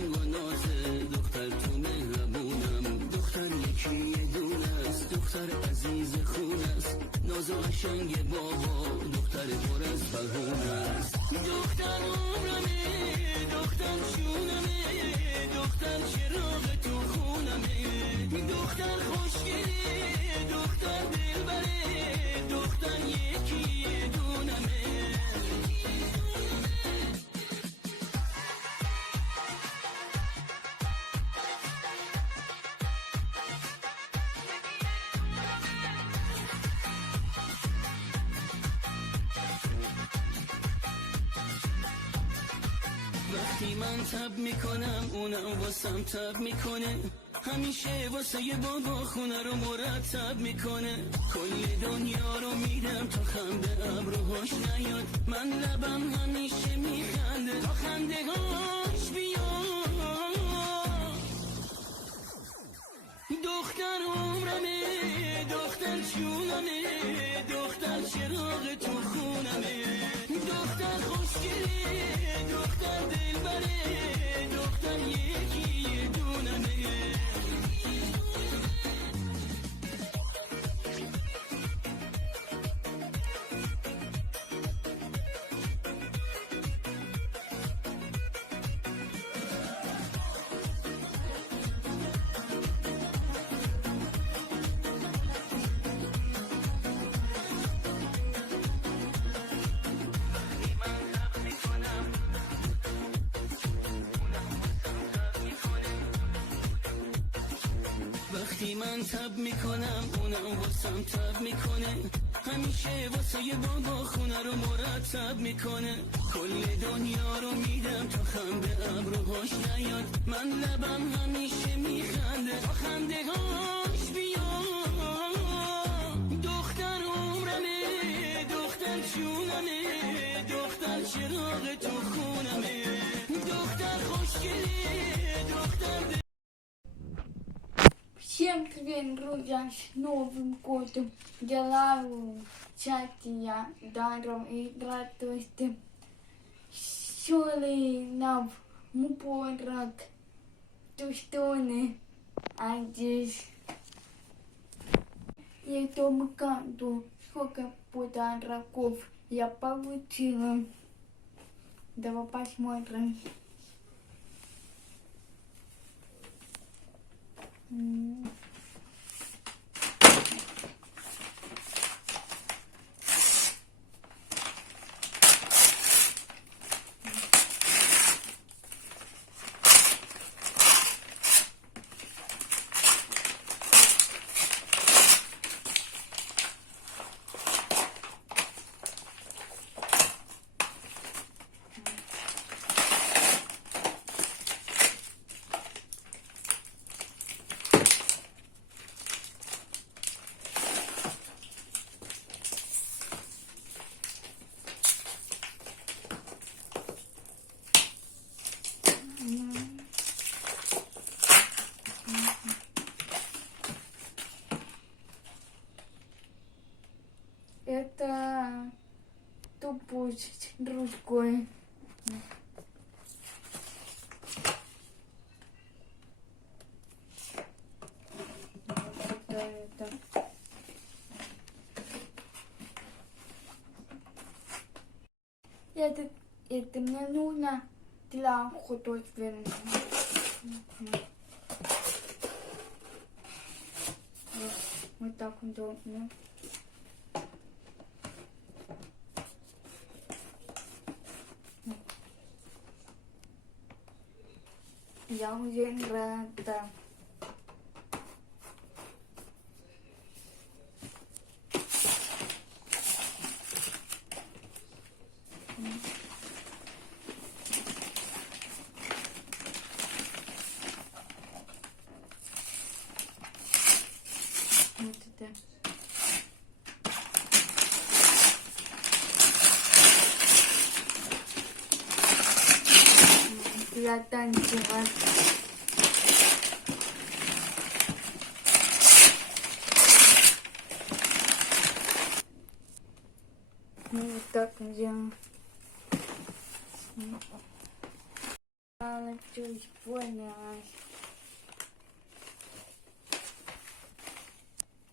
قشنگ و نازه، دختر تو مهربونم، دختر یکی یه دونه است، دختر عزیز خون است، ناز و قشنگ بابا، دختر پر از بهونه است. دختر عمرمه، دختر جونمه، دختر چراغ تو خونمه، دختر خوشگله، دختر دلبره، دختر یکی یه دونمه. وقتی من تب میکنم اونم واسم تب میکنه، همیشه واسه یه بابا خونه رو مرتب میکنه. کل دنیا رو میدم تا خنده ابروهاش نیاد، من لبم همیشه میخنده تا خنده هاش بیاد. دختر عمرمه، دختر جونمه، دختر چراغ تو خونمه، دختر خوشگله، دختر دلبره، دختر یکی یه دونمه. وقتی من تب میکنم اونم واسم تب میکنه، همیشه واسه یه بابا خونه رو مرتب میکنه. کل دنیا رو میدم تا خنده ابروهاش نیاد، من لبم همیشه میخنده تا خنده هاش بیاد. دختر عمرمه، دختر جونمه، دختر چراغ تو خونمه، دختر خوشگله، دختر. Всем привет, друзья, с Новым годом! Желаю счастья, здоровья и радости. Счастливый нам мудрак, достойный одежды. Я думаю, сколько подарков я получила. Давай посмотрим. Это тупость русская. Это мне нужно для художественного. Вот так удобно. Я уже рада. Вот это. Я танцевать. Ну вот так я. чуть поняла.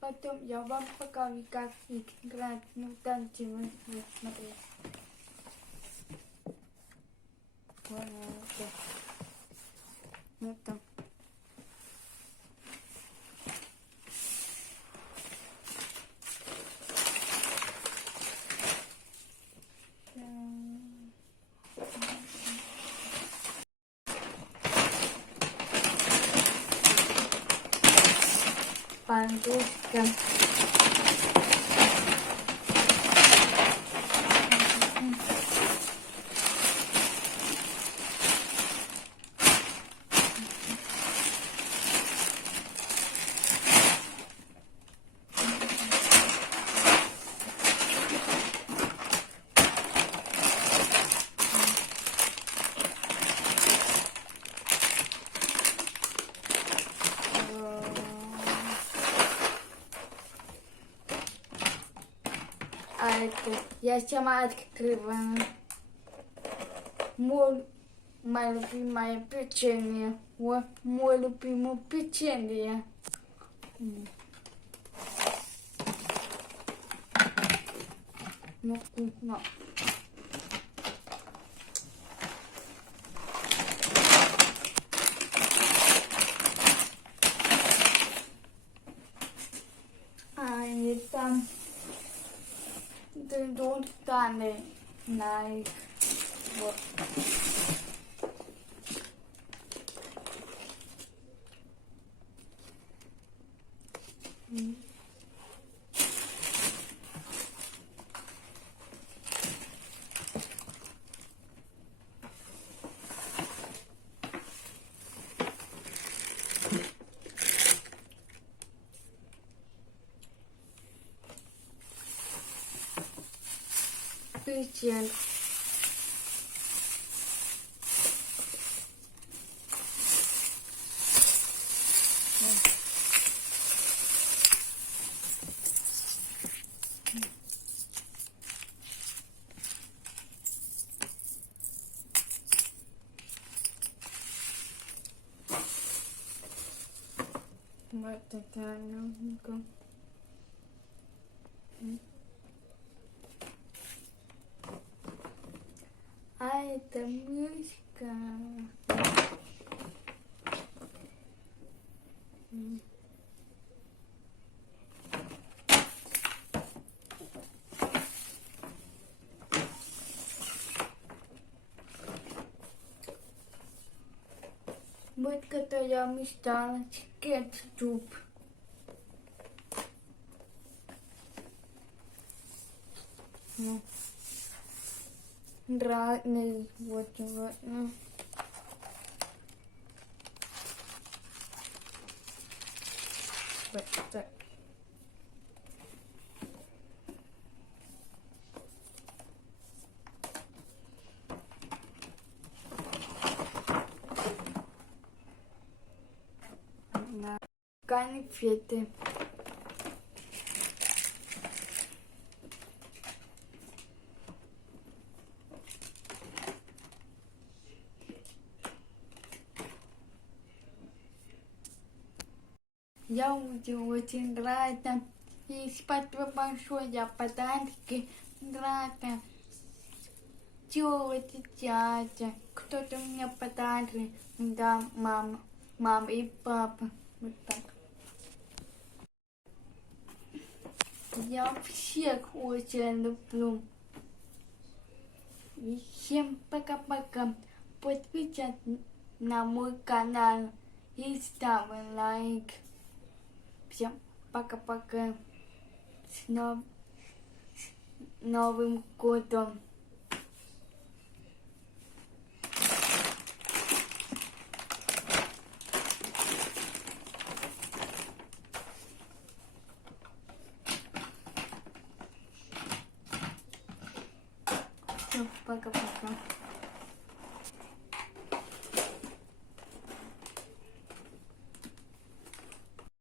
Потом я вам покажу, как играть на танцевать. Вот, смотрите. Вот так. Вот так. Подушка. А это я сама открываю. Мое любимое печенье. Вот мое любимое печенье. Ну, вкусно. И там идут таны на их. Вот. Печень. Вот такая новенькая. А это мышка. Вот которая мечтала кетчуп. Разные вот. Вот так. Конфеты. Я очень рада. И спасибо большое за подарки. Рада. Тётя, дядя. Кто-то мне подарки. Да, мама и папа. Вот так. Я всех очень люблю. И всем пока-пока. Подписывайтесь на мой канал и ставьте лайк. Всем пока-пока. С Новым годом. Все, пока-пока.